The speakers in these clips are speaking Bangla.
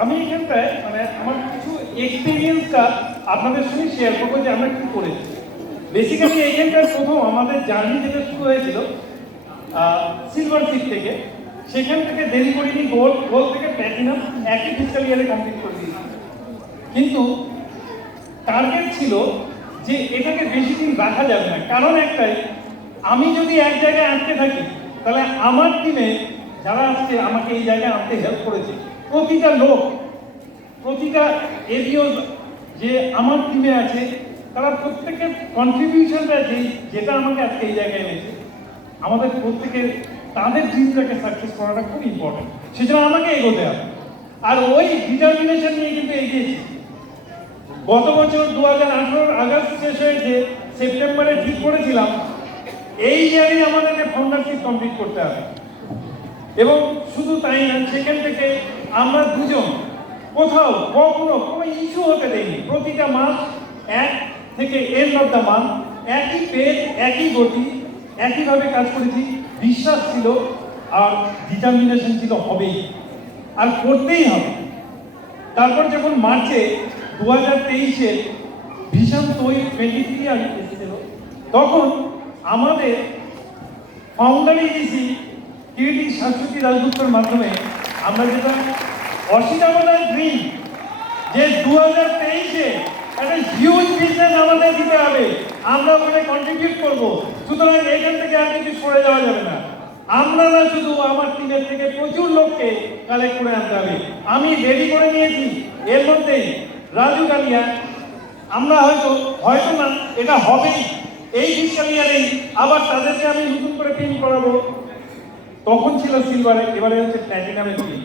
আমি এখানটায় মানে আমার কিছু এক্সপিরিয়েন্সটা আপনাদের সঙ্গে শেয়ার করবো যে আমরা কি করেছি। বেসিক্যালি এখানকার প্রথম আমাদের জার্নি যেটা শুরু হয়েছিল সিলভার সিট থেকে, সেখান থেকে দেরি করিনি, গোল্ড থেকে প্ল্যাটিনাম একই ফিজিক্যাল ইয়ারে কমপ্লিট করে দিয়েছি। কিন্তু টার্গেট ছিল যে এটাকে বেশি দিন রাখা যাবে না, কারণ একটাই, আমি যদি এক জায়গায় আটকে থাকি তাহলে আমার টিমে যারা আজকে আমাকে এই জায়গায় আনতে হেল্প করেছে, প্রতিটা লোক, প্রতিটা এরিও যে আমার টিমে আছে, তারা প্রত্যেকের কন্ট্রিবিউশনটা যেটা আমাকে আজকে এই জায়গায় এনেছে, আমাদের প্রত্যেকের তাদের ড্রিমটাকে সাকসেস করাটা খুব ইম্পর্টেন্ট, সেজন্য আমাকে এগোতে হবে। আর ওই ডিটারমিনেশন নিয়ে কিন্তু এগিয়েছি। গত বছর 2018 আগস্ট শেষ হয়েছে, সেপ্টেম্বরে ঠিক করেছিলাম এই ইয়ারে আমাদেরকে ফাউন্ডারশিপ কমপ্লিট করতে হবে। এবং শুধু তাই না, সেখান থেকে আমরা দুজন কোথাও কখনো কোনো ইস্যু হতে দেয়নি। প্রতিটা মাস এক থেকে এন্ড অফ দ্য মান্থ একই পেজ, একই গতি, একইভাবে কাজ করেছি। বিশ্বাস ছিল আর ডিটারমিনেশন ছিল, হবেই আর করতেই হবে। তারপর যখন মার্চে 2023-এ ভিশন 23 এসেছিল, তখন আমাদের ফাউন্ডার এজেন্সি কিরিটি শাশ্বতী রাজগুপ্তর মাধ্যমে আমরা যেটা অসীমাবধান ড্রিম, যে 2023-এ একটা হিউজ বিজনেস আমাদের দিতে হবে, আমরা ওখানে কন্ট্রিবিউট করব। সুতরাং এখান থেকে আর কিছু সরে যাওয়া যাবে না। আমরা না, শুধু আমার টিমের থেকে প্রচুর লোককে কালেক্ট করে আনতে হবে। আমি রেডি করে নিয়েছি, এর মধ্যেই রাজু কালিয়া, আমরা হয়তো না, এটা হবেই এই ফিজিক্যাল ইয়ারেই, আবার তাদেরকে আমি নতুন করে পিন করাবো। তখন ছিল সিলভারে, এবারে হচ্ছে প্ল্যাটিনামের পিন।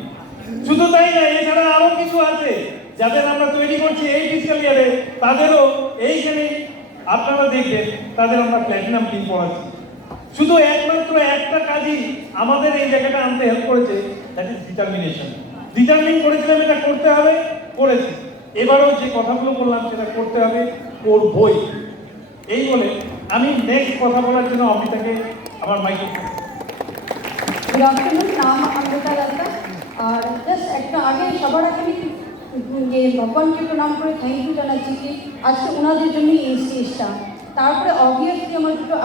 শুধু তাই না, এছাড়া আরো কিছু আছে যাদের আমরা তৈরি করছি এই ফিজিক্যাল ইয়ারে, তাদেরও এইখানে আপনারা দেখবেন, তাদের আমরা প্ল্যাটিনাম পিন পড়াচ্ছি। শুধু একমাত্র একটা কাজই আমাদের এই জায়গাটা আনতে হেল্প করেছে, দ্যাট ইজ ডিটারমিনেশন। ডিটারমিন করেছিলাম এটা করতে হবে, করেছি। এবারও যে কথাগুলো বললাম সেটা করতে হবে, করবই। এই বলে আমি নেক্সট কথা বলার জন্য অমৃতাকে আমার মাইকে। গুড আফটারনুন, নাম অমৃতা দত্তা। আর জাস্ট একটা আগে সবার আগে আমি যে ভগবানকে প্রণাম করে থ্যাংক ইউ জানাচ্ছি যে আজকে ওনাদের জন্যই এই স্টেজটা। তারপরে অবভিয়াসলি আমার দুটো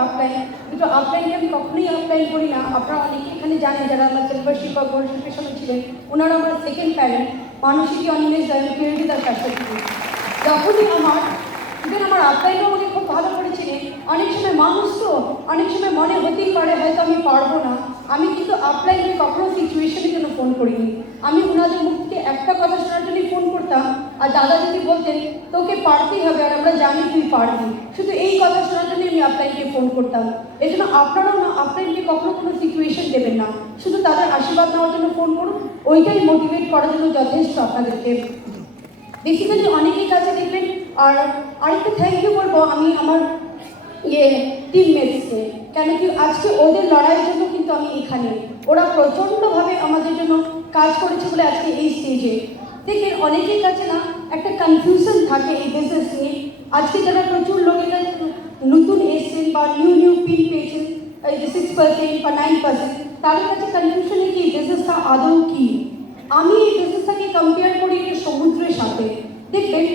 আপলাইন আমি কখনোই আপলাইন করি না। আপনারা অনেকে এখানে জানেন, যারা আমার সিলভার শিক্ষক গণশিল্পের সঙ্গে ছিলেন, ওনারা আমার সেকেন্ড প্যারেন্ট, মানসিক অনিমেষ দয়াল প্রিয়জিতার কাছে। যখনই আমার আপলাইনও উনি খুব ভালো করেছিলেন। অনেক সময় মানুষ তো অনেক সময় মনে হতেই পারে হয়তো আমি পারবো না, আমি কিন্তু আপলাইনে কখনো সিচুয়েশনের জন্য ফোন করিনি। আমি ওনাদের মুখ থেকে একটা কথা শোনার জন্যই ফোন করতাম, আর দাদা যদি বলতেন তোকে পারতেই হবে আর আমরা জানি তুই পারবি, শুধু এই কথা শোনার জন্যই আমি আপলাইনকে ফোন করতাম। এই জন্য আপনারাও না আপলাইনকে কখনো কোনো সিচুয়েশন দেবেন না, শুধু তাদের আশীর্বাদ নেওয়ার জন্য ফোন করুন, ওইটাই মোটিভেট করার জন্য যথেষ্ট আপনাদেরকে। বেসিক্যালি অনেকেই কাছে দেখবেন। আর আরেকটা থ্যাংক ইউ বলবো আমি আমার টিমমেটসকে, কেন কি আজকে ওদের লড়াইয়ের জন্য কিন্তু আমি এখানে, ওরা প্রচণ্ডভাবে আমাদের জন্য কাজ করেছে বলে আজকে এই স্টেজে। দেখবেন অনেকের কাছে না একটা কনফিউশন থাকে এই বিজনেস নিয়ে। আজকে যারা প্রচুর লোকেরা নতুন এসছেন বা নিউ পিন পেয়েছেন, 6% বা 9%, তাদের কাছে কনফিউশনে কি বিজনেসটা আদৌ কি। আমি এই বিজনেসটাকে কম্পেয়ার করি সমুদ্রের সাথে। দেখবেন